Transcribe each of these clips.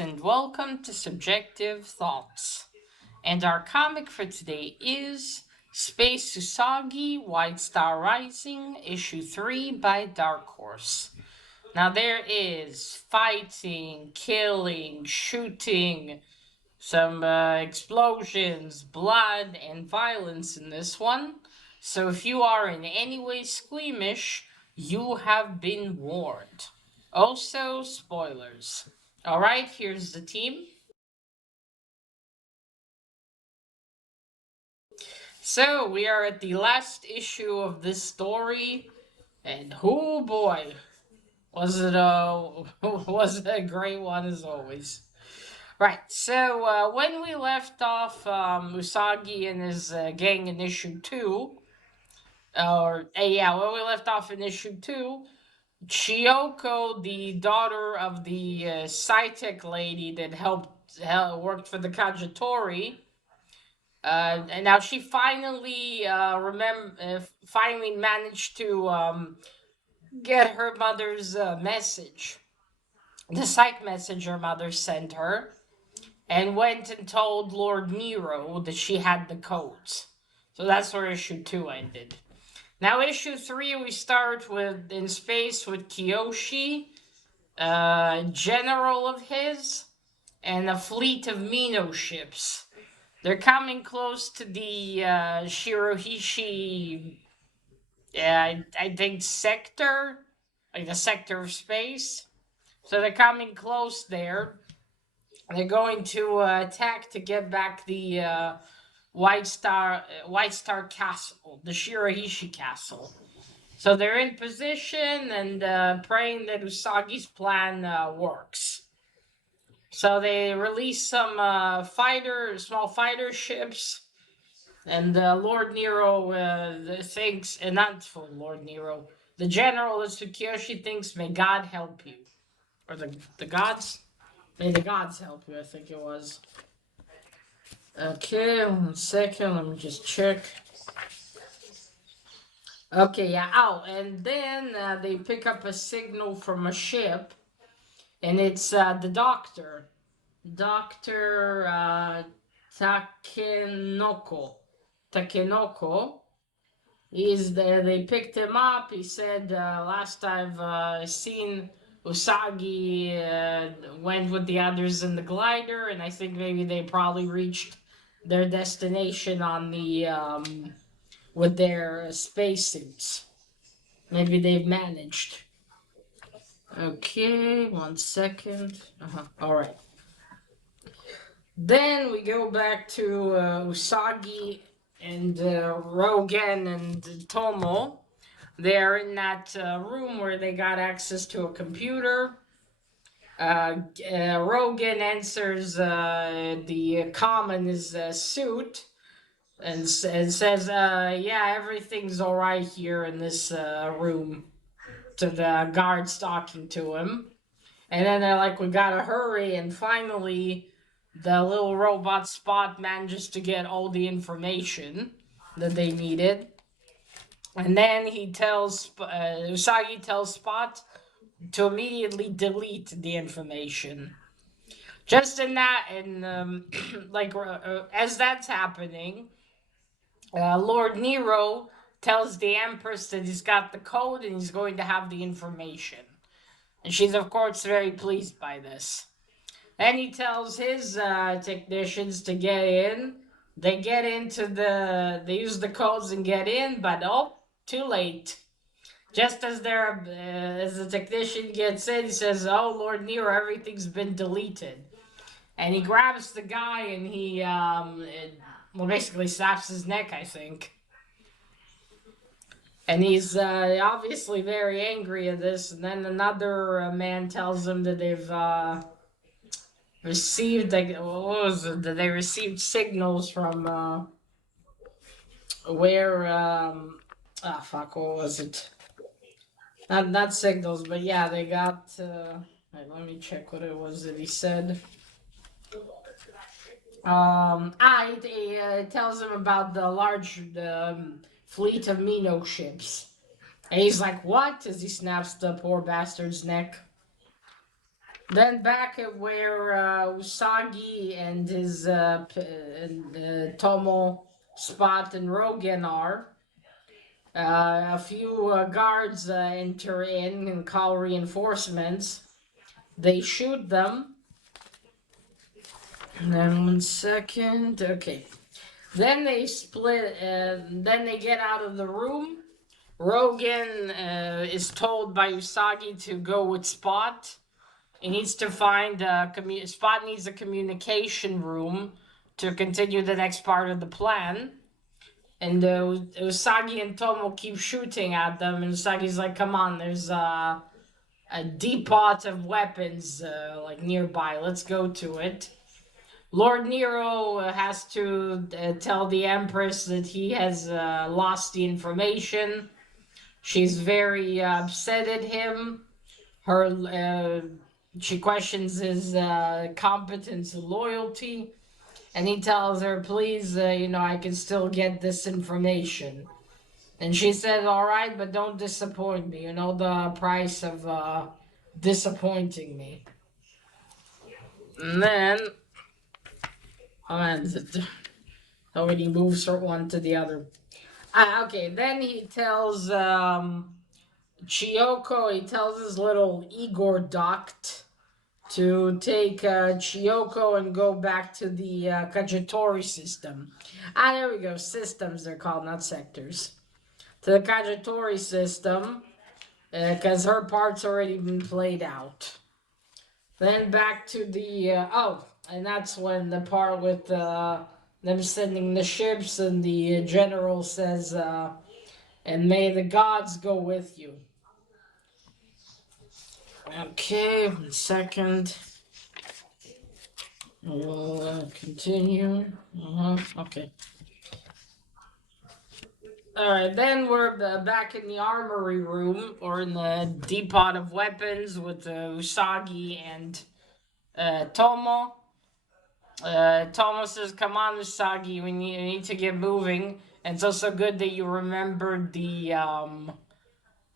and welcome to Subjective Thoughts. And our comic for today is Space Usagi White Star Rising, issue 3 by Dark Horse. Now, there is fighting, killing, shooting, some explosions, blood, and violence in this one. So, if you are in any way squeamish, you have been warned. Also, spoilers. Alright, here's the team. So, we are at the last issue of this story, and oh boy, was it a was it a great one as always. Right, so when we left off Usagi and his gang in issue 2, when we left off in issue 2, Chiyoko, the daughter of the Sci-Tech lady that worked for the Kagetori, and now she finally finally managed to get her mother's message, the psych message her mother sent her, and went and told Lord Nero that she had the codes. So that's where issue 2 ended. Now issue 3 we start with in space with Kiyoshi, general of his, and a fleet of Mino ships. They're coming close to the Shirohishi, I think, sector, like the sector of space. So they're coming close there. They're going to attack to get back the White Star Castle, the Shirohishi Castle. So they're in position and praying that Usagi's plan works. So they release some small fighter ships, and Lord Nero thinks, and not for Lord Nero, the general Tsukiyoshi thinks, "May God help you," or the gods, may the gods help you. I think it was. Okay, 1 second. Let me just check. Okay, yeah. Oh, and then they pick up a signal from a ship, and it's the doctor. Dr. Takenoko. Takenoko. They picked him up. He said, last I've seen, Usagi went with the others in the glider, and I think maybe they probably reached their destination on the, with their spacesuits. Maybe they've managed. Okay, 1 second. Alright. Then we go back to Usagi and Rogan and Tomo. They're in that room where they got access to a computer. Rogan answers the comm in his suit and says, yeah, everything's alright here in this room, to the guards talking to him. And then they're like, we gotta hurry, and finally the little robot Spot manages to get all the information that they needed. And then Usagi tells Spot to immediately delete the information. Just in that, and as that's happening, Lord Nero tells the Empress that he's got the code and he's going to have the information. And she's, of course, very pleased by this. Then he tells his technicians to get in. They get into they use the codes and get in, but oh, too late. Just as as the technician gets in, he says, "Oh, Lord Nero, everything's been deleted." And he grabs the guy and he, basically snaps his neck, I think. And he's obviously very angry at this. And then another man tells him that they've received, like, what was it? That they received signals from where, what was it? Not signals, but yeah, they got. Wait, let me check what it was that he said. It tells him about the large fleet of Mino ships. And he's like, what? As he snaps the poor bastard's neck. Then back at where Usagi and his Tomo, Spot, and Rogan are, a few guards enter in and call reinforcements. They shoot them. And then 1 second. Okay. Then they split. Then they get out of the room. Rogan is told by Usagi to go with Spot. He needs to find Spot needs a communication room to continue the next part of the plan. And Usagi and Tomo keep shooting at them, and Usagi's like, "Come on, there's a depot of weapons like nearby. Let's go to it." Lord Nero has to tell the Empress that he has lost the information. She's very upset at him. She questions his competence and loyalty, and he tells her, "Please, I can still get this information." And she said, "All right, but don't disappoint me. You know the price of disappointing me." And then, nobody moves from one to the other. Okay, then he tells Chiyoko, he tells his little Igor duct to take Chiyoko and go back to the Kajatori system. There we go. Systems, they're called, not sectors. To the Kajatori system, because her part's already been played out. Then back to the and that's when the part with them sending the ships, and the general says, "And may the gods go with you." Okay, 1 second. We'll continue. Okay. Alright, then we're back in the armory room, or in the depot of weapons with Usagi and Tomo. Tomo says, "Come on, Usagi, we need to get moving." And it's also good that you remembered the,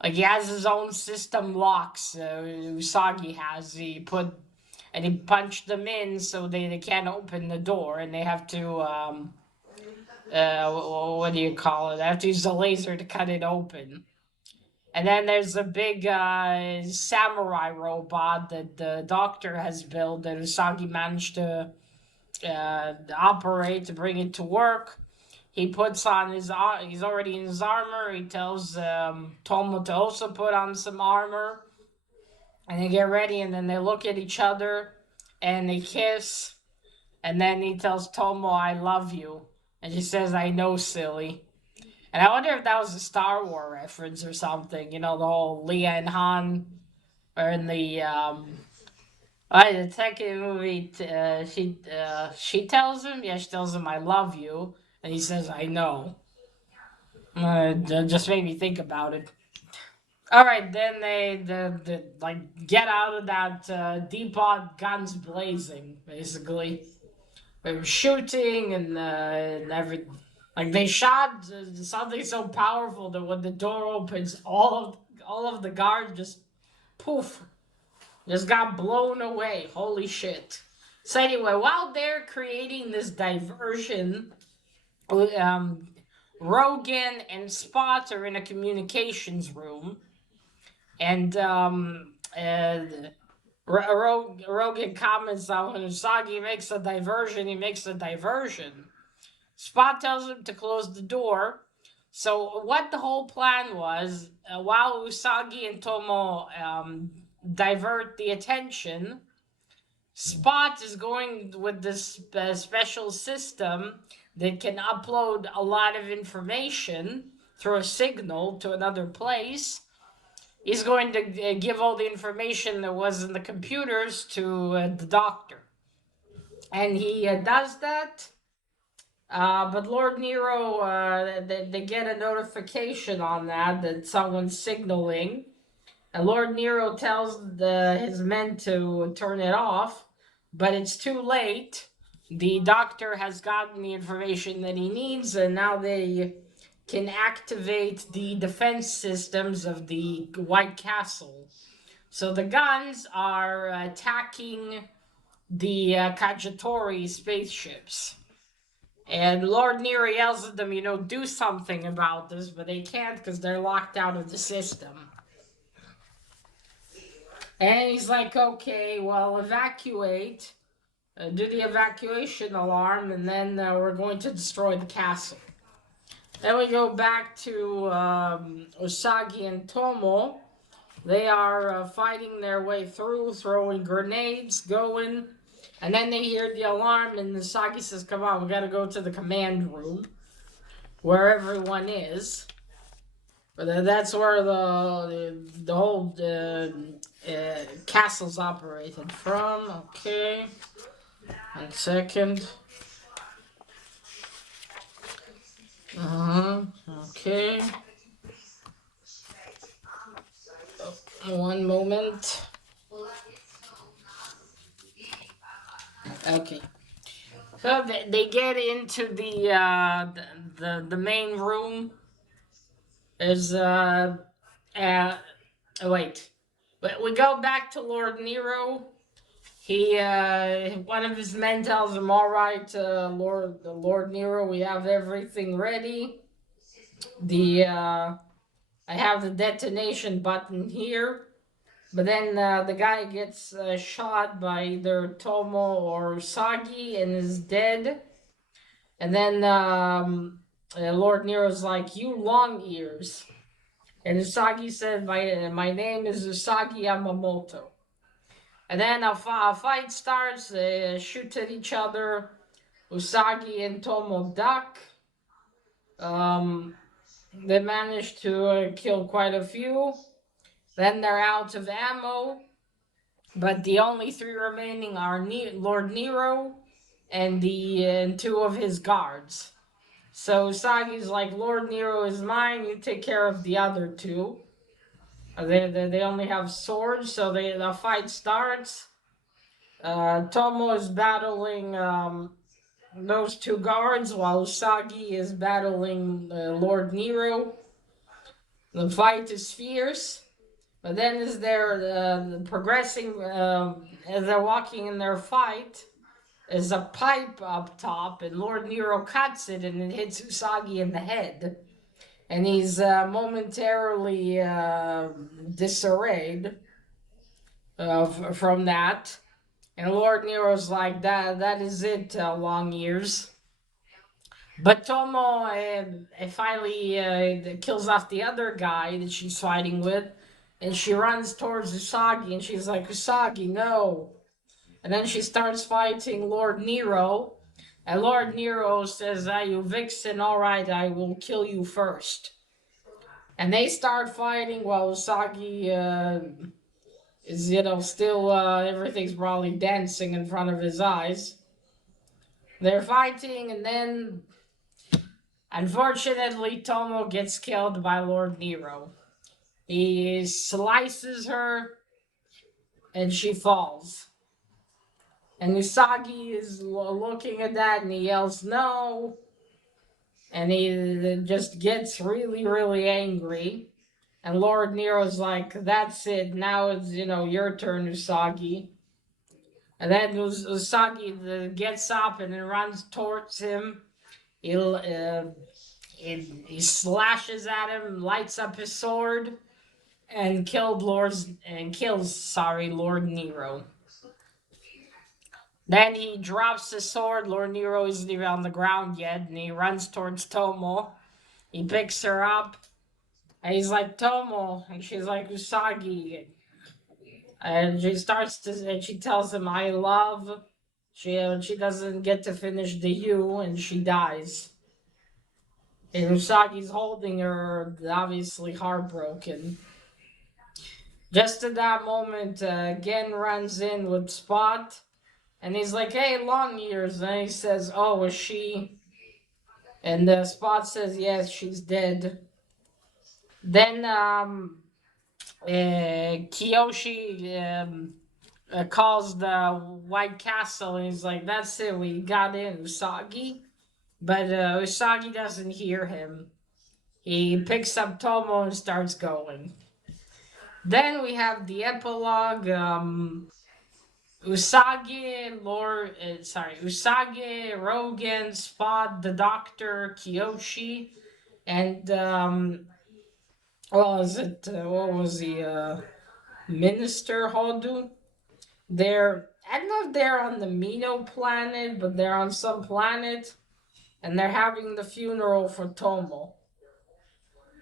like, he has his own system locks, Usagi has. And he punched them in so they can't open the door, and they have to, what do you call it? They have to use the laser to cut it open. And then there's a big samurai robot that the doctor has built that Usagi managed to operate to bring it to work. He puts on he's already in his armor. He tells Tomo to also put on some armor. And they get ready, and then they look at each other, and they kiss. And then he tells Tomo, "I love you." And she says, "I know, silly." And I wonder if that was a Star Wars reference or something. The whole Leia and Han are in the the second movie. She tells him, she tells him, "I love you," and he says, "I know." Just made me think about it. All right, then they like get out of that depot, guns blazing, basically. They were shooting and every like they shot something so powerful that when the door opens, all of the guards just poof, just got blown away. Holy shit! So anyway, while they're creating this diversion, um, Rogan and Spot are in a communications room, and Rogan comments on when Usagi makes a diversion, he makes a diversion. Spot tells him to close the door. So what the whole plan was, while Usagi and Tomo divert the attention, Spot is going with this special system that can upload a lot of information through a signal to another place. He's going to give all the information that was in the computers to the doctor. And he does that. But Lord Nero, they get a notification on that someone's signaling. And Lord Nero tells his men to turn it off, but it's too late. The doctor has gotten the information that he needs, and now they can activate the defense systems of the White Castle. So the guns are attacking the Kajatori spaceships. And Lord Nero yells at them, do something about this, but they can't because they're locked out of the system. And he's like, okay, well, evacuate, do the evacuation alarm, and then we're going to destroy the castle. Then we go back to Usagi and Tomo. They are fighting their way through, throwing grenades, going. And then they hear the alarm, and Usagi says, come on, we gotta go to the command room, where everyone is. But that's where the whole castle's operated from. Okay. 1 second. Okay. One moment. Okay. So they get into the main room. There's wait. But we go back to Lord Nero. He one of his men tells him, "All right, Lord Nero, we have everything ready. I have the detonation button here." But then the guy gets shot by either Tomo or Usagi and is dead. And then Lord Nero's like, "You long ears." And Usagi said, my name is Usagi Yamamoto. And then a fight starts. They shoot at each other. Usagi and Tomo duck. They manage to kill quite a few. Then they're out of ammo. But the only three remaining are Lord Nero and two of his guards. So Usagi's like, Lord Nero is mine, you take care of the other two. They only have swords, so the fight starts. Tomo is battling those two guards while Usagi is battling Lord Nero. The fight is fierce. But then as they're progressing, as they're walking in their fight, there's a pipe up top, and Lord Nero cuts it, and it hits Usagi in the head. And he's momentarily disarrayed from that. And Lord Nero's like, that is it, long ears. But Tomo finally kills off the other guy that she's fighting with. And she runs towards Usagi, and she's like, Usagi, no. And then she starts fighting Lord Nero. And Lord Nero says, you vixen, all right, I will kill you first. And they start fighting while Usagi is, still, everything's probably dancing in front of his eyes. They're fighting, and then, unfortunately, Tomo gets killed by Lord Nero. He slices her, and she falls. And Usagi is looking at that, and he yells, no! And he just gets really, really angry. And Lord Nero's like, that's it, now it's, your turn, Usagi. And then Usagi gets up and then runs towards him. He slashes at him, lights up his sword, and kills Lord Nero. Then he drops the sword. Lord Nero isn't even on the ground yet, and he runs towards Tomo. He picks her up, and he's like, Tomo, and she's like, Usagi. And she tells him, I love. She doesn't get to finish the U, and she dies. And Usagi's holding her, obviously heartbroken. Just at that moment, Gen runs in with Spot, and he's like, hey, long ears. And he says, oh, is she? And Spot says, yes, she's dead. Then Kiyoshi calls the White Castle, and he's like, that's it, we got in, Usagi. But Usagi doesn't hear him. He picks up Tomo and starts going. Then we have the epilogue. Usagi, Rogan, Spot, the Doctor, Kiyoshi, and well, is it what was the Minister Hodu? I don't know if they're on the Mino planet, but they're on some planet, and they're having the funeral for Tomo.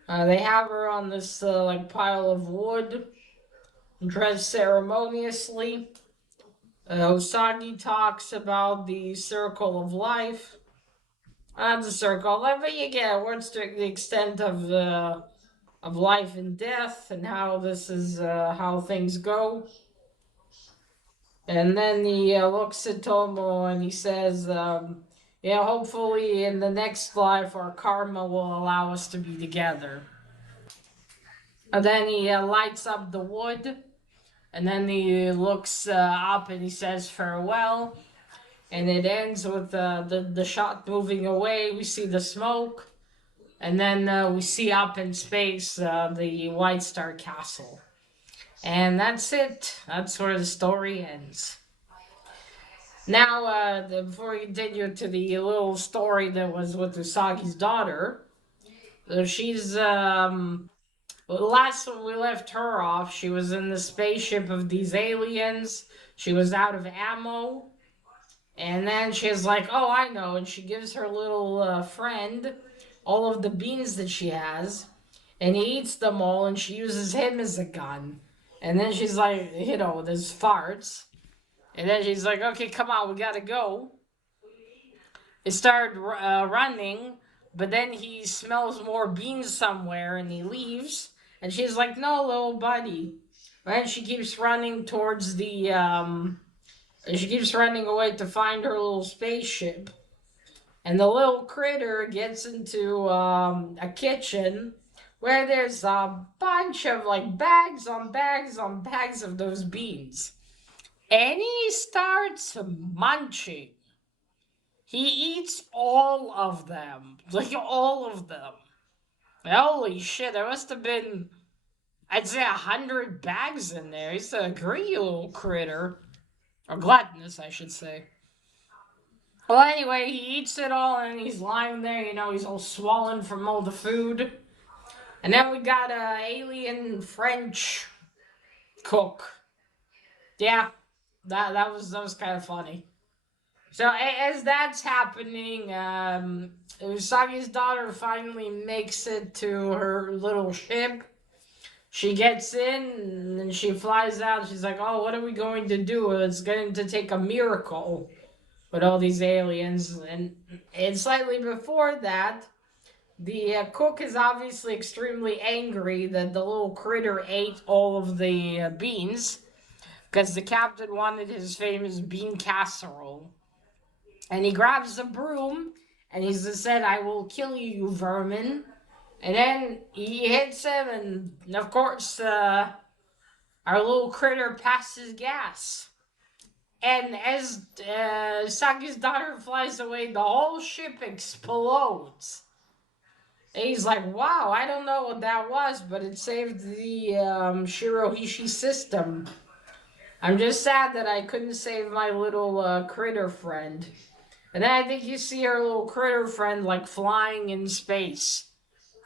They have her on this like pile of wood, dressed ceremoniously. Usagi talks about the circle of life. Not the circle of life, but you get what's the extent of life and death, and how this is how things go. And then he looks at Tomo and he says, "Yeah, hopefully in the next life our karma will allow us to be together." And then he lights up the wood, and then he looks up and he says farewell. And it ends with the shot moving away. We see the smoke, and then we see up in space the White Star Castle. And that's it. That's where the story ends. Now, before we continue to the little story that was with Usagi's daughter, she's last when we left her off, she was in the spaceship of these aliens. She was out of ammo, and then she's like, "Oh, I know," and she gives her little friend all of the beans that she has, and he eats them all, and she uses him as a gun. And then she's like, with his farts. And then she's like, "Okay, come on, we gotta go." He started running, but then he smells more beans somewhere and he leaves. And she's like, "No, little buddy." And she keeps running towards she keeps running away to find her little spaceship. And the little critter gets into a kitchen where there's a bunch of like bags on bags on bags of those beans. And he starts munching. He eats all of them. Like all of them. Holy shit, there must have been, I'd say 100 bags in there. He's a greedy little critter. Or gluttonous, I should say. Well, anyway, he eats it all and he's lying there, he's all swollen from all the food. And then we got a alien French cook. Yeah, that was kind of funny. So as that's happening, Usagi's daughter finally makes it to her little ship. She gets in and she flies out. She's like, "Oh, what are we going to do? It's going to take a miracle with all these aliens." And slightly before that, the cook is obviously extremely angry that the little critter ate all of the beans because the captain wanted his famous bean casserole. And he grabs the broom and he said, "I will kill you, you vermin." And then he hits him, and of course, our little critter passes gas. And as Saki's daughter flies away, the whole ship explodes. And he's like, "Wow, I don't know what that was, but it saved the Shirohishi system. I'm just sad that I couldn't save my little critter friend." And then I think you see her little critter friend like flying in space.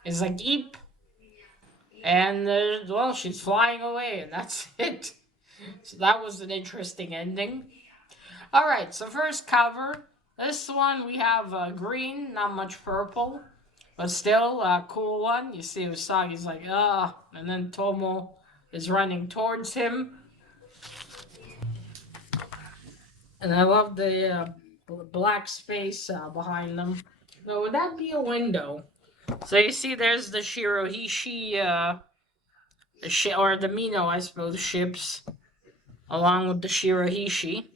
It's like, "Eep." And well, she's flying away, and that's it. So that was an interesting ending. All right, so first cover. This one we have green, not much purple, but still a cool one. You see Usagi's like, and then Tomo is running towards him. And I love the black space behind them. So would that be a window? So you see there's the Shirohishi, or the Mino, I suppose, ships, along with the Shirohishi.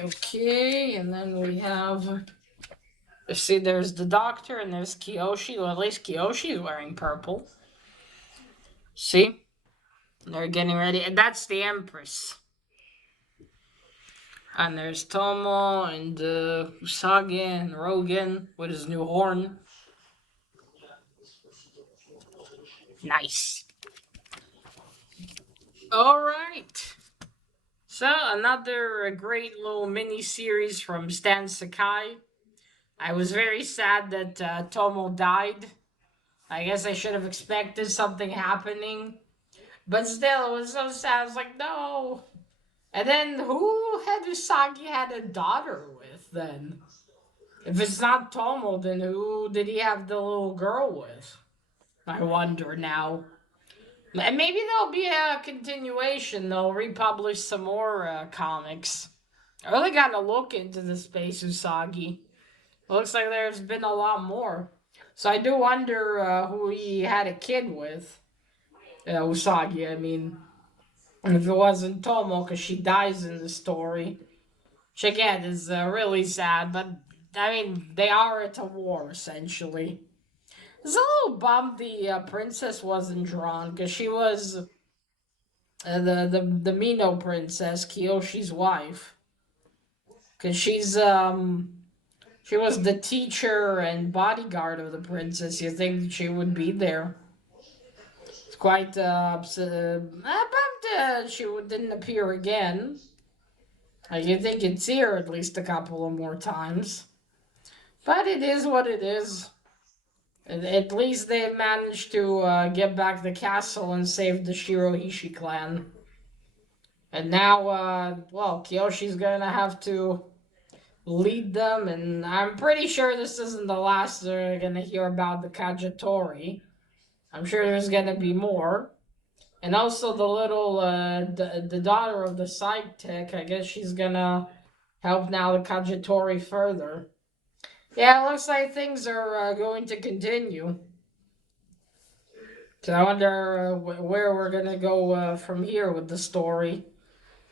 Okay, and then we have, you see there's the Doctor and there's Kiyoshi. Well, at least Kiyoshi is wearing purple. See? They're getting ready. And that's the Empress. And there's Tomo and Usagi and Rogan with his new horn. Nice. All right. So another great little mini series from Stan Sakai. I was very sad that Tomo died. I guess I should have expected something happening, but still, it was so sad. I was like, no. And then who had Usagi had a daughter with then? If it's not Tomo, then who did he have the little girl with? I wonder now. And maybe there'll be a continuation. They'll republish some more comics. I really got to look into the Space Usagi. It looks like there's been a lot more. So I do wonder who he had a kid with. Usagi, I mean. If it wasn't Tomo, because she dies in the story. Which again is really sad, but I mean, they are at a war, essentially. I was a little bummed the princess wasn't drawn, because she was the Mino princess, Kiyoshi's wife. Because she was the teacher and bodyguard of the princess. You think she would be there? It's quite bummed she didn't appear again. You think you'd see her at least a couple of more times. But it is what it is. At least they managed to get back the castle and save the Shirohishi clan. And now, well, Kiyoshi's gonna have to lead them, and I'm pretty sure this isn't the last they're gonna hear about the Kagetori. I'm sure there's gonna be more. And also the little, the daughter of the sidekick, I guess she's gonna help now the Kagetori further. Yeah, it looks like things are going to continue. So I wonder where we're gonna go from here with the story.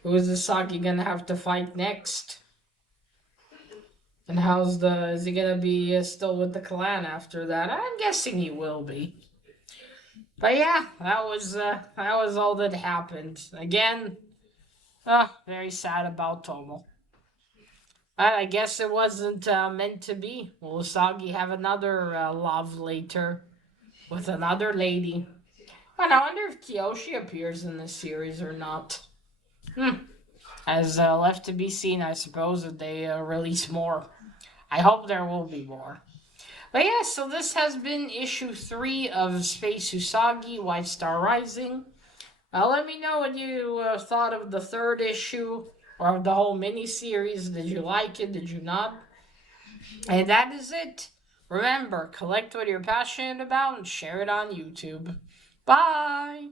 Who is Usagi gonna have to fight next? And is he gonna be still with the clan after that? I'm guessing he will be. But yeah, that was all that happened. Again, very sad about Tomo. I guess it wasn't meant to be. Will Usagi have another love later with another lady? And I wonder if Kyoshi appears in this series or not. As left to be seen, I suppose, if they release more. I hope there will be more. But yeah, so this has been issue 3 of Space Usagi, White Star Rising. Let me know what you thought of the third issue or of the whole mini-series. Did you like it? Did you not? And that is it. Remember, collect what you're passionate about and share it on YouTube. Bye!